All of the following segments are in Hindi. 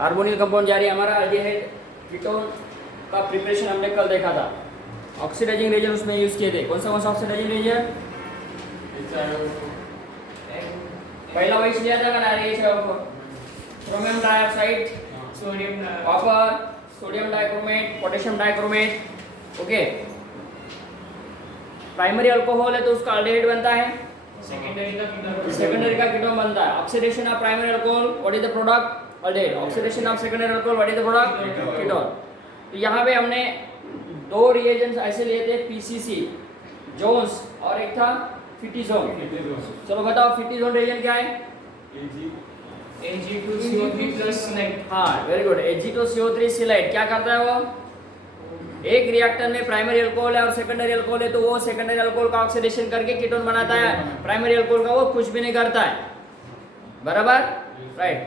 कार्बोनिल कंपाउंड जारी है हमारा अल्डिहाइड कीटोन का प्रिपरेशन हमने कल देखा था। ऑक्सीडाइजिंग रेजेंट उसमें यूज किए थे। कौन सा ऑक्सीडाइजिंग रेजेंट? पहला वही लिया था ना, chromium dioxide, sodium copper, sodium dichromate, potassium dichromate. Okay, primary alcohol है तो उसका अल्डिहाइड बनता है, सेकेंडरी का कीटोन बनता है। Oxidation of primary alcohol, what is the product? Aldehyde. Oxidation of secondary alcohol, what is the product? Ketone. तो यहाँ पे हमने दो रिएजेंट्स ऐसे लिए थे, पीसीसी जोन्स और एक था फिटिजोन। चलो बताओ फिटिजोन रिएजेंट क्या है? Ag2CO3 scheelite. हाँ, वेरी गुड। Ag2CO3 सिलाइट क्या करता है वो? एक रिएक्टर में प्राइमरी अल्कोहल है और सेकेंडरी अल्कोहल है तो वो सेकेंडरी अल्कोहल का ऑक्सीडेशन करके कीटोन बनाता है। प्राइमरी अल्कोहल का वो कुछ भी नहीं करता है, बराबर? राइट।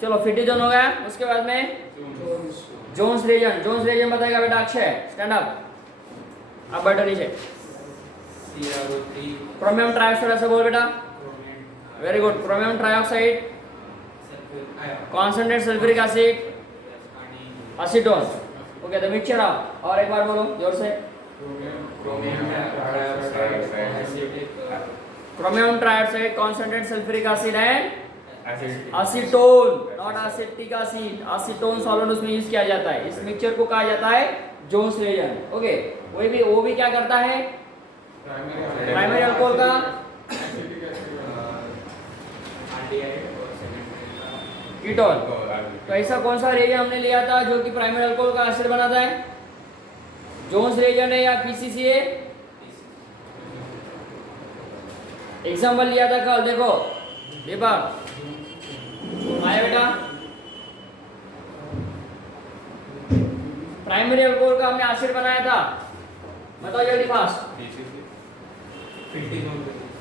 चलो फिटिजोन हो गया। उसके बाद में जोन्स रिएजेंट। जोन्स रिएजेंट बताएगा बेटा अक्षय, स्टैंड अप। अब बैठो नीचे। क्रोमियम ट्राइऑक्साइड ऐसा बोल बेटा। Very good. Chromium trioxide, concentrate sulphuric acid, acetone. Okay, the mixture of, और एक बार बोलो जोर से। Chromium trioxide, concentrate sulphuric acid and acetone, not acetic acid. Acetone solvent उसमें यूज किया जाता है। इस मिक्सचर को कहा जाता है जोन्स रिएजेंट। ओके, वो भी क्या करता है? प्राइमरी अल्कोहल का कीटोन। तो ऐसा कौन सा रिएजेंट हमने लिया था जो कि प्राइमरी अल्कोहल का एसिड बनाता है? जोन्स रिएजेंट है या पीसीसी है? एग्जांपल लिया था कल, देखो दीपक आया बेटा। प्राइमरी अल्कोहल का हमने एसिड बनाया था, बताओ जल्दी फास्ट।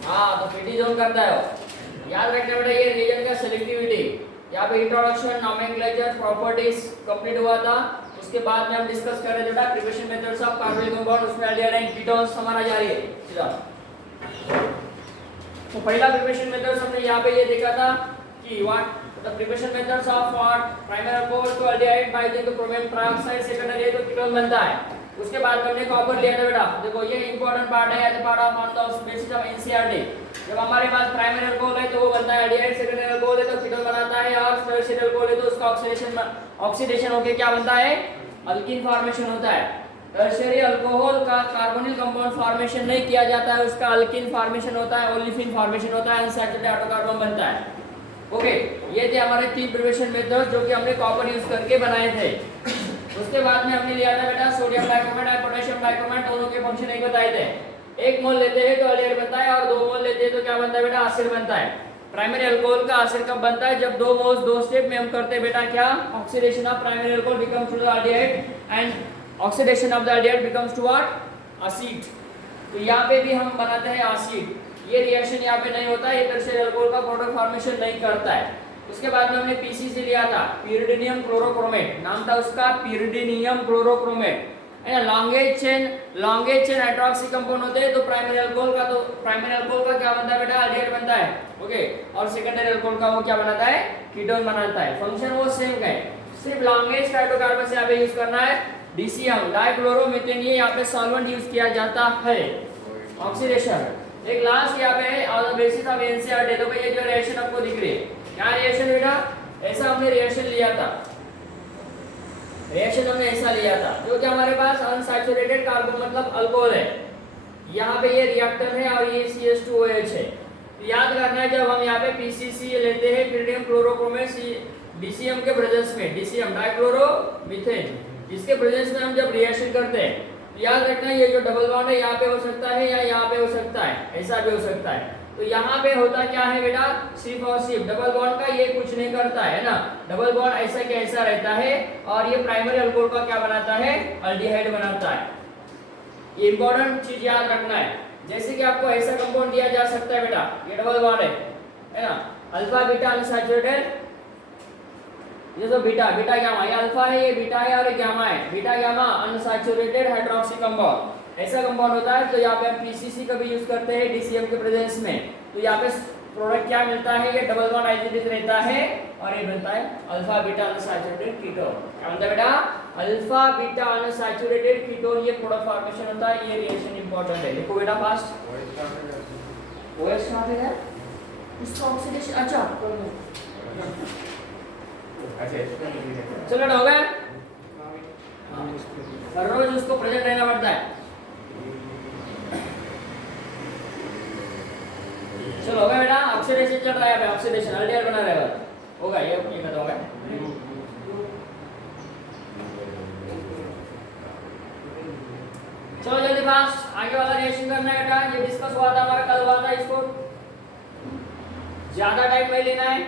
हाँ, तो फिटिजोन करता है वो। याद रखना बेटा, ये रिएजेंट का सेलेक्टिविटी। यहाँ पे इंट्रोडक्शन, नोमेनक्लेचर, प्रॉपर्टीज कंप्लीट हुआ था। उसके बाद में हम डिस्कस कर रहे थे बेटा preparation methods of carbonyl compound, उसमें अल्डिहाइड एंड कीटोन्स हमारा जारी है। सीधा तो पहला प्रिपरेशन मेथड्स हमने यहाँ पे ये देखा था कि what the preparation methods of what primary alcohol to aldehyde by the chromium trioxide, secondary तो कीटोन बनता है। उसके बाद में हमने कॉपर लिया था बेटा। देखो ये इंपॉर्टेंट पार्ट है, as part of on the basis of NCERT. जब हमारे पास प्राइमरी अल्कोहल है तो वो बनता है अल्डिहाइड, सेकेंडरी अल्कोहल है तो कीटोन बनाता है, और टर्शियरी अल्कोहल है तो उसका ऑक्सीडेशन होके क्या बनता है? अल्कीन फॉर्मेशन होता है। टर्शियरी अल्कोहल का कार्बोनिल कंपाउंड फॉर्मेशन नहीं किया जाता है, उसका अल्कीन फॉर्मेशन होता है, ओलेफिन फॉर्मेशन होता है, अनसैचुरेटेड हाइड्रोकार्बन बनता है। ओके, ये थे हमारे तीन प्रिपरेशन मेथड जो कि हमने कॉपर यूज करके बनाए थे। उसके बाद में हमने लिया था बेटा सोडियम डाइक्रोमेट और पोटेशियम डाइक्रोमेट, दोनों के फंक्शन एक बताए थे। 1 मोल लेते हैं तो अल्डिहाइड बनता है, और 2 मोल लेते हैं तो क्या बनता है बेटा? एसिड बनता है। प्राइमरी अल्कोहल का एसिड कब बनता है? जब 2 मोल्स 2 स्टेप में हम करते हैं बेटा क्या? Oxidation of primary alcohol becomes to the aldehyde and oxidation of the aldehyde becomes to what? Acid. तो यहाँ पे भी हम बनाते हैं एसिड। ये रिएक्शन यहाँ पे नहीं होता है, ये टर्शियरी अल्कोहल का प्रोडक्ट फॉर्मेशन नहीं करता है। उसके बाद में हमने पीसीसी लिया था, pyridinium क्लोरोक्रोमेट नाम था उसका, pyridinium क्लोरोक्रोमेट है ना। लॉन्गेज चेन हाइड्रोक्सी कंपाउंड होते हैं। तो प्राइमरी अल्कोहल का क्या बनता है बेटा? अल्डिहाइड बनता है। ओके, और सेकेंडरी अल्कोहल का वो क्या बनाता है? कीटोन बनाता है। फंक्शन वो सेम है, सिर्फ लॉन्गेज हाइड्रोकार्बन से यहाँ पे यूज करना है। DCM डाइक्लोरोमीथेन, ये यहाँ पे सॉल्वेंट यूज किया जाता है। ऑक्सीडेशन एक लास्ट यहाँ पे है on the basis of NCERT. तो ये जो रिएक्शन आपको दिख रही है, क्या रिएक्शन बेटा? ऐसा हमने रिएक्शन लिया था, जो कि हमारे पास अनसैचुरेटेड कार्बन मतलब अल्कोहल है। यहाँ पे ये रिएक्टर है और ये CH2OH है। तो याद रखना है, जब हम यहाँ पे PCC लेते हैं, pyridinium क्लोरोक्रोमेट, DCM के प्रेजेंस में, DCM डाइक्लोरोमीथेन, इसके प्रेजेंस में हम जब रिएक्शन करते हैं, याद रखना ये जो डबल बॉन्ड है यहाँ पे हो सकता है या यहाँ पे हो सकता है, ऐसा भी हो सकता है। तो यहाँ पे होता क्या है बेटा? सिर्फ और सिर्फ डबल बॉन्ड का ये कुछ नहीं करता है ना, डबल बॉन्ड ऐसा के ऐसा रहता है, और ये प्राइमरी अल्कोहल का क्या बनाता है? अल्डिहाइड बनाता है। ये इंपॉर्टेंट चीज याद रखना है। जैसे कि आपको ऐसा कंपाउंड दिया जा सकता है बेटा, ये डबल बॉन्ड है ना, अल्फा बीटा अनसैचुरेटेड, ये तो बीटा गामा, ये अल्फा है, ये बीटा है और ये गामा है। Beta gamma unsaturated hydroxy compound, ऐसा कंपाउंड होता है। तो यहाँ पे हम पीसीसी का भी यूज करते हैं DCM के प्रेजेंस में। तो यहाँ पे प्रोडक्ट क्या मिलता है? ये डबल बॉन्ड आइडेंटिटी रहता है और ये बनता है अल्फा बीटा अनसैचुरेटेड कीटोन। क्या बनता है बेटा? अल्फा बीटा अनसैचुरेटेड कीटोन, ये प्रोडक्ट फॉर्मेशन होता है। ये रिएक्शन इंपॉर्टेंट है, देखो बेटा फास्ट। ओएच कहां पे है? इसका ऑक्सीडेशन, अच्छा कर दो। चलो हो गया। हर रोज उसको प्रेजेंट रहना पड़ता है। चलो हो गया बेटा, ऑक्सीडेशन चल रहा है यहाँ पे, ऑक्सीडेशन अल्डिहाइड बना रहेगा, होगा ये खत्म हो गया। चलो जल्दी फास्ट आगे वाला रिएक्शन करना है बेटा। ये डिस्कस हुआ था हमारा, कल हुआ था, इसको ज्यादा टाइम नहीं लेना है।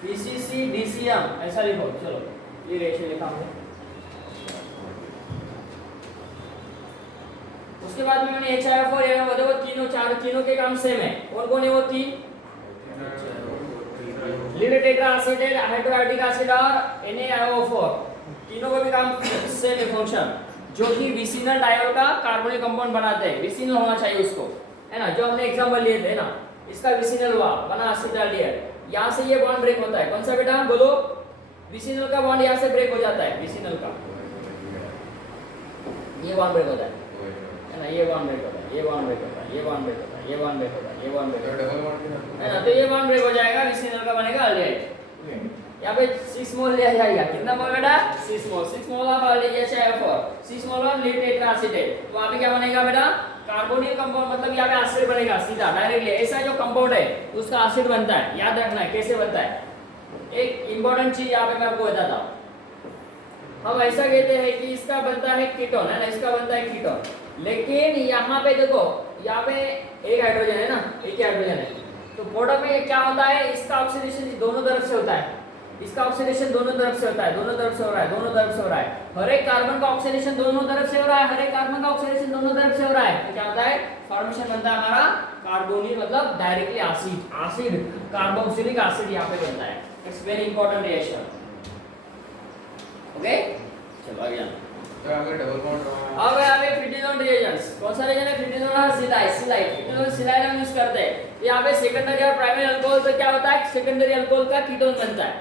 पीसीसी डीसीएम ऐसा लिखो। चलो ये रिएक्शन लिखा हमने। उसके बाद में मैंने HIO4 ये वो तीनों चार तीनों के काम सेम है। कौन कौन है वो तीन? Lead tetra acetate, hydrochloric acid और NaIO4, तीनों का भी काम सेम है फंक्शन, जो कि विसिनल डायोल का कार्बोनिक कंपाउंड बनाते हैं। विसिनल होना चाहिए उसको, है ना, जो हमने एग्जांपल लिए थे ना, इसका विसिनल हुआ, बना एसिटाल्डिहाइड। यहाँ से ये बॉन्ड ब्रेक होता है, कौन सा बेटा बोलो? विसिनल का बॉन्ड यहाँ से ब्रेक हो जाता है, विसिनल का ये बॉन्ड ब्रेक होता है ना, ये बॉन्ड ब्रेक होता है, ये बॉन्ड ब्रेक होता है, ये बॉन्ड ब्रेक होता है, ये बॉन्ड ब्रेक होता है, ये बॉन्ड ब्रेक होता है ना, तो ये बॉन्ड ब्रेक हो जाएगा, विसिनल का बनेगा अल्डिहाइड। यहाँ पे 6 मोल लिया जाएगा, कितना मोल बेटा? 6 मोल, 6 mole of HIO4, 6 mole of lead tetra acetate. तो वहाँ पे क्या बनेगा बेटा? कार्बोनिल कंपाउंड, मतलब यहाँ पे एसिड बनेगा सीधा डायरेक्टली। ऐसा जो कंपाउंड है उसका एसिड बनता है, याद रखना है कैसे बनता है। एक इंपॉर्टेंट चीज यहाँ पे मैं आपको बताता हूँ। हम ऐसा कहते हैं कि इसका बनता है कीटोन, है ना, इसका बनता है कीटोन, लेकिन यहाँ पे देखो, यहाँ पे एक हाइड्रोजन है ना, एक ही हाइड्रोजन है, तो प्रोडक्ट में क्या होता है? इसका ऑक्सीडेशन दोनों तरफ से होता है, इसका ऑक्सीडेशन दोनों तरफ से होता है, दोनों तरफ से हो रहा है, दोनों तरफ से हो रहा है। हर एक कार्बन का ऑक्सीडेशन दोनों तरफ से हो रहा है, हर एक कार्बन का ऑक्सीडेशन दोनों तरफ से हो रहा है, तो क्या होता है? फॉर्मेशन बनता है हमारा कार्बोनिल, मतलब डायरेक्टली एसिड कार्बोक्सिलिक एसिड यहाँ पे बनता है। It's very important reaction. Okay चलो आगे तो अगर डबल बॉन्ड अब हमें फ्रिटिजोन रिएजेंट्स, कौन सा रिएजेंट है? फ्रिटिजोन और सिलाइड। फ्रिटिजोन सिलाइड हम यूज करते हैं। यहाँ पे सेकेंडरी और प्राइमरी अल्कोहल तो क्या होता है? सेकेंडरी अल्कोहल का कीटोन बनता है,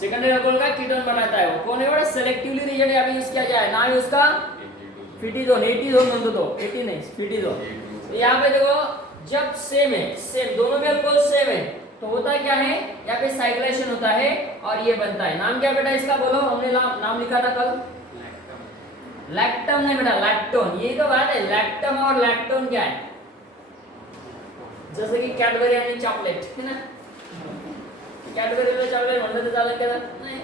सेकेंडरी अल्कोहल का कीटोन बनाता है वो। कौन है वो? सेलेक्टिवली रिएजेंट यहाँ पे यूज किया जाए, नाम है उसका फ्रिटिजोन, 80 म्हणतो तो, 80 नहीं फ्रिटिजोन। तो यहाँ पे देखो, जब सेम है, सेम दोनों में अल्कोहल सेम है, तो होता क्या है? यहाँ पे साइक्लेशन होता है और ये बनता है। नाम क्या बेटा इसका बोलो? हमने नाम लिखा था कल, लैक्टम नहीं बेटा, लैक्टोन। यही तो बात है, लैक्टम और लैक्टोन क्या है? जैसे कि कैडबरी आणि चॉकलेट है ना, कैडबरीला चॉकलेट म्हणलं तर चालेल का? नहीं,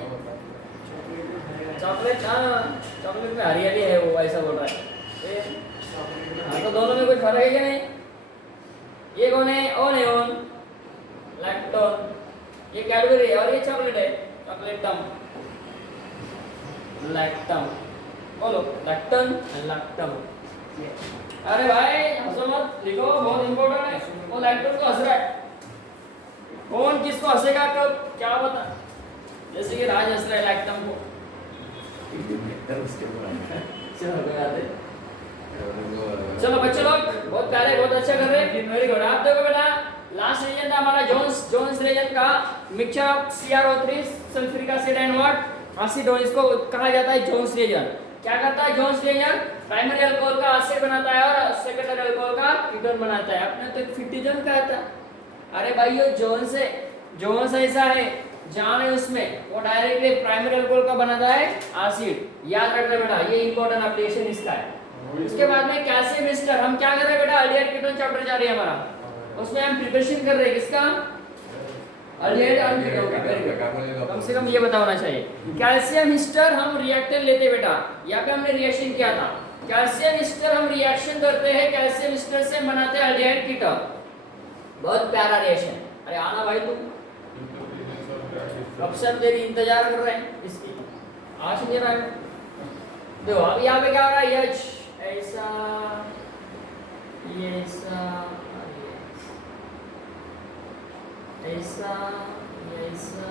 चॉकलेट, हाँ चॉकलेट में हरियाली है, वो ऐसा बोल रहा है। हाँ तो दोनों में कुछ फर्क है क्या? नहीं। ये कौन है? ओन है, ओन लैक्टोन, ये कैडबरी है और ये चॉकलेट है, चॉकलेटम, लैक्टम। बोलो लैक्टन एंड लैक्टम। अरे भाई हंसो मत, लिखो, बहुत इंपॉर्टेंट है। वो लैक्टोन को हंस रहा है, कौन किसको हंसेगा कब क्या बता? जैसे कि राज हंस रहा है लैक्टम को। चलो बच्चे लोग बहुत प्यारे, बहुत अच्छा कर रहे हैं, वेरी गुड। आप देखो बेटा, लास्ट रिएजेंट था हमारा जोन्स रिएजेंट का mixture of CrO3 sulphuric acid and what acetone, इसको कहा जाता है जोन्स रिएजेंट। क्या करता है जोन्स रिएजेंट? प्राइमरी अल्कोहल का एसिड बनाता है और सेकेंडरी अल्कोहल का कीटोन बनाता है। आपने तो फ्रिटिजोन कहा था। अरे भाई ये जोन्स ऐसा है, जान है उसमें, वो डायरेक्टली प्राइमरी अल्कोहल का बनाता है एसिड। याद रखना बेटा, ये इंपॉर्टेंट एप्लीकेशन इसका है। उसके बाद में कैल्शियम एस्टर, हम क्या कर रहे हैं बेटा? अल्डिहाइड कीटोन चैप्टर जा रही है हमारा, उसमें हम प्रिपरेशन कर रहे हैं किसका? अल्डिहाइड और कीटोन का। वेरी गुड, कम से कम ये पता होना चाहिए। कैल्शियम एस्टर हम रिएक्टेंट लेते हैं बेटा, यहाँ पे हमने रिएक्शन किया था। कैल्शियम एस्टर हम रिएक्शन करते हैं, कैल्शियम एस्टर से बनाते हैं अल्डिहाइड कीटोन। बहुत प्यारा रिएक्शन। अरे आना भाई तुम, कब से हम तेरी इंतजार कर रहे हैं इसकी, आज नहीं रहा है। देखो अब यहाँ पे क्या हो रहा है? H ऐसा, ये ऐसा, ऐसा, ऐसा,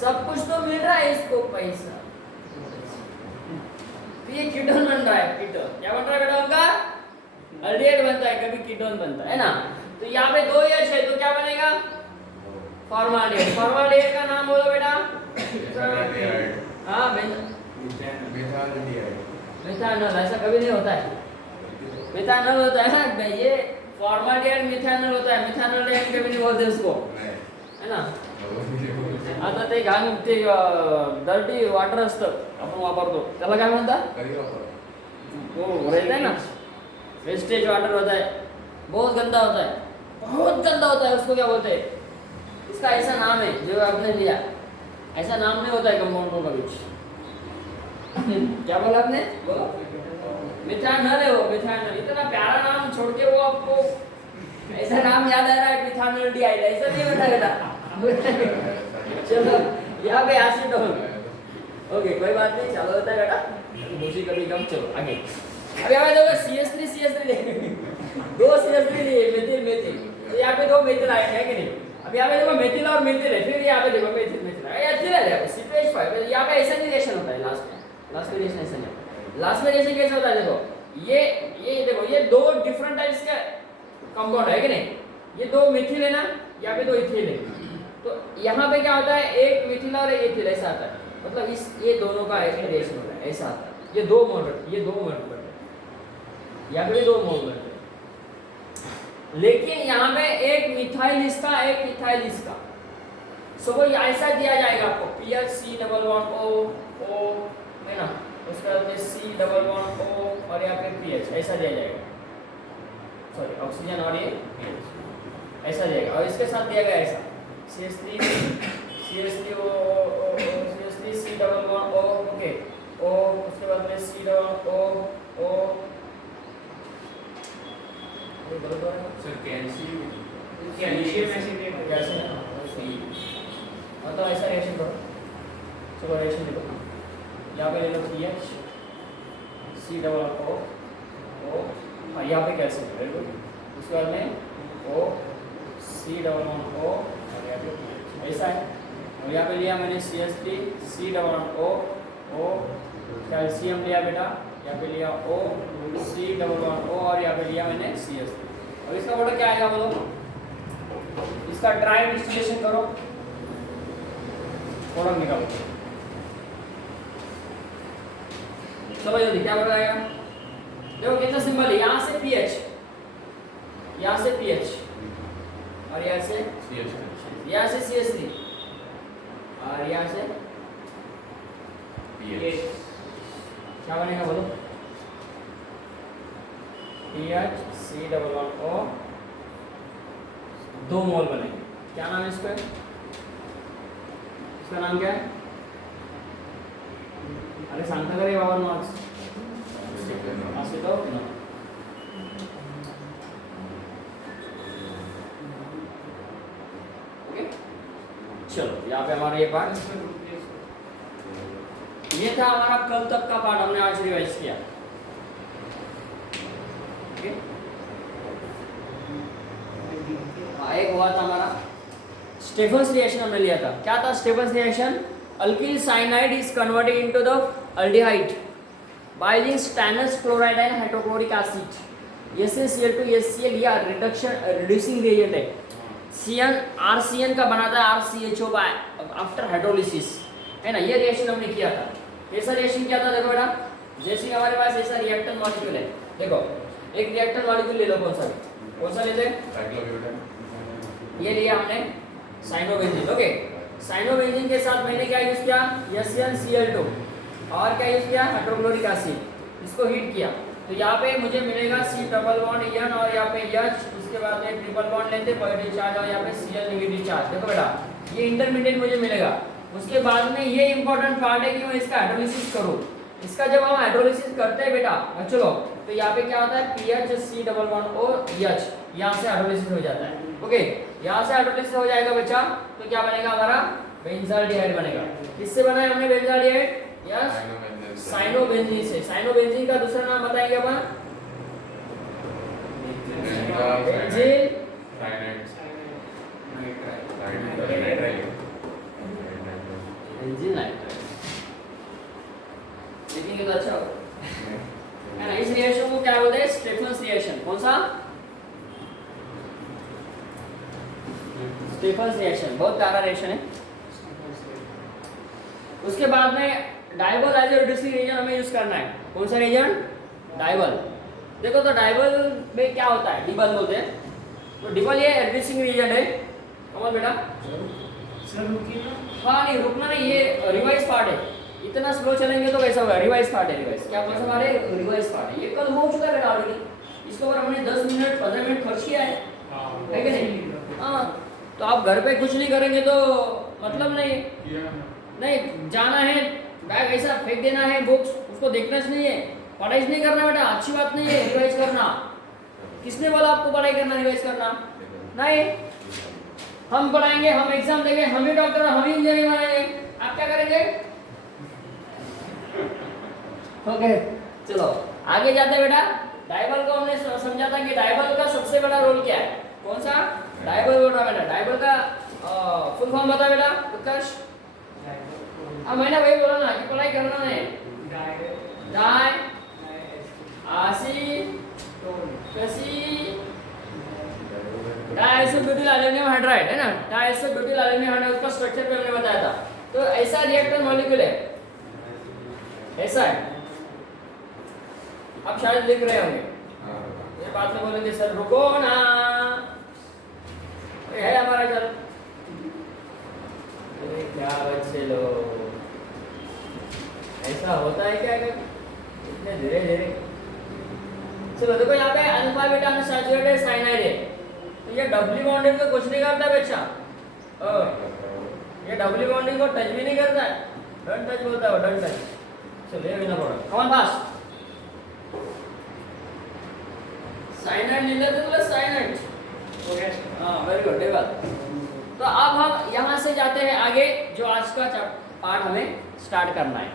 सब कुछ तो मिल रहा है इसको, पैसा। फिर ये कीटोन बन रहा है, कीटोन क्या बन रहा है बेटा उनका, अल्डिहाइड बनता है, कभी कीटोन बनता है ना। तो यहाँ पे 2 H है तो क्या बनेगा, फॉर्माल्डिहाइड। फॉर्माल्डिहाइड का नाम बोलो बेटा, हाँ मिथानल, ऐसा कभी नहीं होता है, मिथानल होता है ना, ये फॉर्माल्डिहाइड मिथानल होता है, मिथानल कभी नहीं बोलते उसको, है ना। आता ते घाण ते डर्टी वाटर असतं आपण वापरतो, त्याला काय म्हणतात, वो रहता है ना वेस्टेज वाटर होता है, बहुत गंदा होता है, बहुत गंदा होता है, उसको क्या बोलते हैं, इसका ऐसा नाम है जो आपने लिया, ऐसा नाम नहीं होता है कंपाउंडों का बीच। क्या बोला आपने, बोलो मिथानल है वो, मिथानल, इतना प्यारा नाम छोड़ के वो आपको ऐसा नाम याद आ रहा है मिथानल्डिहाइड, ऐसा नहीं होता बेटा। चलो यहाँ पे एसीटोन, ओके कोई बात नहीं, चालू होता है बेटा, दूसरी कभी कम, चलो आगे। अब यहाँ पे देखो CH3 ले, 2 CH3 लिए, मेथिल मेथिल, तो यहाँ पे 2 मेथिल आए हैं कि नहीं। अब यहाँ पे देखो मेथिल और मेथिल है, फिर यहाँ पे देखो मेथिल मेथिल है, ये अच्छी है CH5, यहाँ पे ऐसा नहीं रिएक्शन होता है, लास्ट में रिएक्शन ऐसा नहीं, लास्ट में रिएक्शन कैसे होता है, देखो ये देखो, ये 2 डिफरेंट टाइप्स का कंपाउंड है कि नहीं, ये 2 मिथिल है ना, यहाँ पे 2 इथिल है, तो यहाँ पे क्या होता है, एक मिथिल और एक इथिल ऐसा आता है, मतलब इस ये दोनों का रिएक्शन होता है, ऐसा आता है, ये 2 मोल, ये 2 मोल बनते हैं, यहाँ पे भी 2 मोल बनते हैं, लेकिन यहाँ पे एक मिथाइल इसका, एक इथाइल इसका, सो वो ऐसा दिया जाएगा आपको, PHC डबल बॉन्ड O है ना, उसके बाद में C डबल बॉन्ड O और यहाँ पे PH ऐसा दिया जाएगा, सॉरी ऑक्सीजन और ये PH ऐसा दिएगा, और इसके साथ दिया गया ऐसा CH3 C double bond O, okay O, उसके बाद में C double O sir calcium acid मतलब ऐसा रिएक्शन करो, चलो रिएक्शन देखो, यहाँ पे ले लो PH C डबल O, हाँ यहाँ पे कैल्शियम है, बिल्कुल, उसके बाद में O C double bond O और यहाँ पे PH ऐसा है, और यहाँ पे लिया मैंने CH3 C double bond O calcium लिया बेटा, यहाँ पे लिया O C double bond O और यहाँ पे लिया मैंने CH3। अब इसका ऑर्डर क्या आएगा बोलो, इसका ड्राई डिस्टिलेशन करो, ऑर्डर निकालो, चलो जल्दी क्या ऑर्डर आएगा, देखो कितना सिंपल है, यहाँ से PH, यहाँ से PH और यहाँ से CH3 और यहाँ से PH क्या बनेगा बोलो, PH C double bond O, 2 मोल बनेंगे, क्या नाम है इसका, इसका नाम क्या है, अरे सांगता करे बाबा नॉट्स एसीटोन, ओके चलो यहाँ पे हमारा ये पार्ट, ये था हमारा कल तक का पार्ट, हमने आज रिवाइज किया, ओके। एक हुआ था हमारा स्टेफन्स रिएक्शन, हमने लिया था, क्या था Stefan's reaction, alkyl cyanide is converted into the aldehyde by using stannous chloride and hydrochloric acid, SaCl2 HCl या रिड्यूसिंग रिएजेंट है, RCN का बनाता है RCHO बाय आफ्टर हाइड्रोलिसिस, है ना, ये रिएक्शन हमने किया था। कैसा रिएक्शन किया था, देखो बेटा, जैसे हमारे पास ऐसा रिएक्टेंट मॉलिक्यूल है, देखो एक रिएक्टेंट मॉलिक्यूल ले लो, कौन सा लेते हैं, ये लिया हमने साइनोबेंजीन, ओके, साइनोबेंजीन के साथ मैंने क्या यूज किया, SnCl2 और क्या यूज किया, हाइड्रोक्लोरिक एसिड, इसको हीट किया, तो यहाँ पे मुझे मिलेगा C डबल बॉन्ड N और यहाँ पे H, उसके बाद में ट्रिपल बॉन्ड लेते पॉजिटिव चार्ज और यहाँ पे Cl नेगेटिव चार्ज, देखो बेटा ये इंटरमीडिएट मुझे मिलेगा। उसके बाद में ये इंपॉर्टेंट पार्ट है कि मैं इसका हाइड्रोलिसिस करूँ, इसका जब हम हाइड्रोलिसिस करते हैं बेटा चलो, तो यहाँ पे क्या होता है, PH C double bond O H, यहाँ से हाइड्रोलिसिस हो जाता है, ओके, यहाँ से हाइड्रोलिसिस हो जाएगा बच्चा, तो क्या बनेगा हमारा, बेंजाल्डिहाइड बनेगा। किससे बना है हमने बेंजाल्डिहाइड, यस साइनोबेंजीन से। साइनोबेंजीन का दूसरा नाम बताएंगे अपन, बेंजीन बेंजीन नाइट्राइड, लिखेंगे तो अच्छा होगा। कौन सा? स्टीफन्स रिएक्शन, बहुत प्यारा रिएक्शन है। उसके बाद में डाइबल एज ए रिड्यूसिंग रीजन हमें यूज करना है। कौन सा रीजन? डाइबल। देखो तो डाइबल में क्या होता है, डिबल बोलते हैं, तो डिबल ये रिड्यूसिंग रीजन है। कमल बेटा सर रुकिए ना। हाँ नहीं रुकना नहीं, ये रिवाइज पार्ट है, इतना स्लो चलेंगे तो कैसा होगा? रिवाइज पार्ट है। रिवाइज क्या कौन सा पार्ट है? रिवाइज पार्ट है। ये कल हो चुका है ऑलरेडी, इसके ऊपर हमने 10 मिनट 15 मिनट खर्च किया है कि नहीं? हाँ, तो आप घर पे कुछ नहीं करेंगे तो मतलब नहीं जाना है, बैग ऐसा फेंक देना है, बुक्स उसको देखना नहीं है, पढ़ाई नहीं करना बेटा, अच्छी बात नहीं है रिवाइज करना। किसने बोला आपको पढ़ाई करना, रिवाइज करना? नहीं, हम पढ़ाएंगे, हम एग्जाम देंगे, हम ही डॉक्टर, हम ही इंजीनियर बनेंगे, आप क्या करेंगे? ओके चलो आगे जाते हैं बेटा। डाइबल को हमने समझा था कि डाइबल का सबसे बड़ा रोल क्या है? कौन सा? डाइबल बोल रहा बेटा। डाइबल का फुल फॉर्म बता बेटा उत्कर्ष। अब मैंने वही बोला ना कि पढ़ाई करना नहीं, डाई आसी कसी डाइसोब्यूटिल एल्युमिनियम हाइड्राइड है ना, डाइसोब्यूटिल एल्युमिनियम हाइड्राइड, उसका स्ट्रक्चर पे हमने बताया था। तो ऐसा रिएक्टर मॉलिक्यूल है, ऐसा है। आप शायद लिख रहे होंगे, ये बात में बोलेंगे सर रुको ना, ये है हमारा चल। क्या बच्चे लोग, ऐसा होता है क्या इतने धीरे धीरे? चलो देखो यहाँ पे अल्फा बीटा अनसैचुरेटेड साइनाइड है, तो ये डबली बॉन्डिंग को कुछ नहीं करता बच्चा, ये डबली बॉन्डिंग को टच भी नहीं करता है, डोंट टच बोलता है, डोंट टच। चलो ये बिना पढ़ो, कम ऑन फास्ट। साइनाइड ले लेते तो साइनाइड हो गया। हाँ वेरी गुड डेवल। तो अब हम यहाँ से जाते हैं आगे, जो आज का पार्ट हमें स्टार्ट करना है।